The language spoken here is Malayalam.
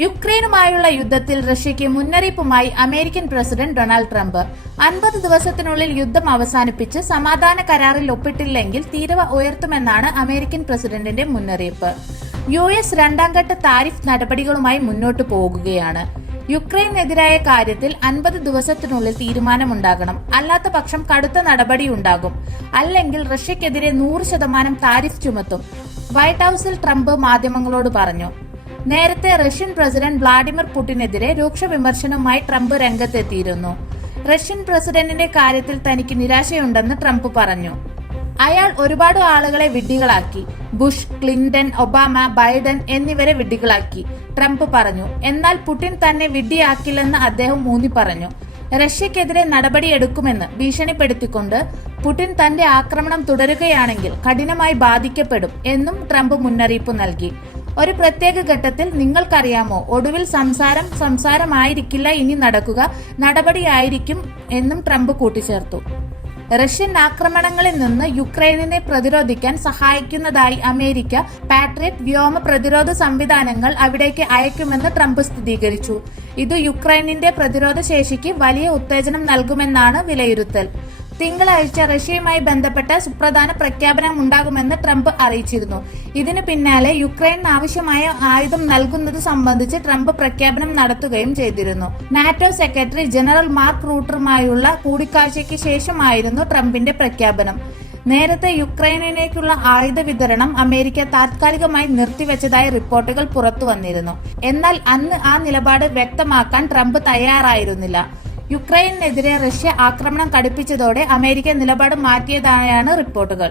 യുക്രൈനുമായുള്ള യുദ്ധത്തിൽ റഷ്യയ്ക്ക് മുന്നറിയിപ്പുമായി അമേരിക്കൻ പ്രസിഡന്റ് ഡൊണാൾഡ് ട്രംപ്. അൻപത് ദിവസത്തിനുള്ളിൽ യുദ്ധം അവസാനിപ്പിച്ച് സമാധാന കരാറിൽ ഒപ്പിട്ടില്ലെങ്കിൽ തീരവ ഉയർത്തുമെന്നാണ് അമേരിക്കൻ പ്രസിഡന്റിന്റെ മുന്നറിയിപ്പ്. യു എസ് രണ്ടാം ഘട്ട താരിഫ് നടപടികളുമായി മുന്നോട്ടു പോകുകയാണ്. യുക്രൈനെതിരായ കാര്യത്തിൽ അൻപത് ദിവസത്തിനുള്ളിൽ തീരുമാനമുണ്ടാകണം. അല്ലാത്ത പക്ഷം കടുത്ത നടപടിയുണ്ടാകും. അല്ലെങ്കിൽ റഷ്യക്കെതിരെ നൂറ് ശതമാനം താരിഫ് ചുമത്തും. വൈറ്റ് ഹൌസിൽ ട്രംപ് മാധ്യമങ്ങളോട് പറഞ്ഞു. നേരത്തെ റഷ്യൻ പ്രസിഡന്റ് വ്ളാഡിമിർ പുടിനെതിരെ രൂക്ഷ വിമർശനവുമായി ട്രംപ് രംഗത്തെത്തിയിരുന്നു. റഷ്യൻ പ്രസിഡന്റിന്റെ കാര്യത്തിൽ തനിക്ക് നിരാശയുണ്ടെന്ന് ട്രംപ് പറഞ്ഞു. അയാൾ ഒരുപാട് ആളുകളെ വിഡ്ഢികളാക്കി. ബുഷ് ക്ലിന്റൺ ഒബാമ ബൈഡൻ എന്നിവരെ വിഡ്ഢികളാക്കി ട്രംപ് പറഞ്ഞു. എന്നാൽ പുടിൻ തന്നെ വിഡ്ഢിയാക്കില്ലെന്ന് അദ്ദേഹം ഊന്നി പറഞ്ഞു. റഷ്യക്കെതിരെ നടപടിയെടുക്കുമെന്ന് ഭീഷണിപ്പെടുത്തിക്കൊണ്ട് പുടിൻ തന്റെ ആക്രമണം തുടരുകയാണെങ്കിൽ കഠിനമായി ബാധിക്കപ്പെടും എന്നും ട്രംപ് മുന്നറിയിപ്പ് നൽകി. ഒരു പ്രത്യേക ഘട്ടത്തിൽ നിങ്ങൾക്കറിയാമോ? ഒടുവിൽ സംസാരം സംസാരമായിരിക്കില്ല ഇനി നടക്കുക. നടപടിയായിരിക്കും എന്നും ട്രംപ് കൂട്ടിച്ചേർത്തു. റഷ്യൻ ആക്രമണങ്ങളിൽ നിന്ന് യുക്രൈനിനെ പ്രതിരോധിക്കാൻ സഹായിക്കുന്നതായി അമേരിക്ക പാട്രിയറ്റ് വ്യോമ പ്രതിരോധ സംവിധാനങ്ങൾ അവിടേക്ക് അയക്കുമെന്ന് ട്രംപ് സ്ഥിരീകരിച്ചു. ഇത് യുക്രൈനിന്റെ പ്രതിരോധ ശേഷിക്ക് വലിയ ഉത്തേജനം നൽകുമെന്നാണ് വിലയിരുത്തൽ. തിങ്കളാഴ്ച റഷ്യയുമായി ബന്ധപ്പെട്ട സുപ്രധാന പ്രഖ്യാപനം ഉണ്ടാകുമെന്ന് ട്രംപ് അറിയിച്ചിരുന്നു. ഇതിനു പിന്നാലെ യുക്രൈന് ആവശ്യമായ ആയുധം നൽകുന്നത് സംബന്ധിച്ച് ട്രംപ് പ്രഖ്യാപനം നടത്തുകയും ചെയ്തിരുന്നു. നാറ്റോ സെക്രട്ടറി ജനറൽ മാർക്ക് റൂട്ടറുമായുള്ള കൂടിക്കാഴ്ചയ്ക്ക് ശേഷമായിരുന്നു ട്രംപിന്റെ പ്രഖ്യാപനം. നേരത്തെ യുക്രൈനിലേക്കുള്ള ആയുധ വിതരണം അമേരിക്ക താത്കാലികമായി നിർത്തിവെച്ചതായി റിപ്പോർട്ടുകൾ പുറത്തു വന്നിരുന്നു എന്നാൽ അന്ന് ആ നിലപാട് വ്യക്തമാക്കാൻ ട്രംപ് തയ്യാറായിരുന്നില്ല. യുക്രൈനെതിരെ റഷ്യ ആക്രമണം കടുപ്പിച്ചതോടെ അമേരിക്ക നിലപാട് മാറ്റിയതായാണ് റിപ്പോർട്ടുകൾ.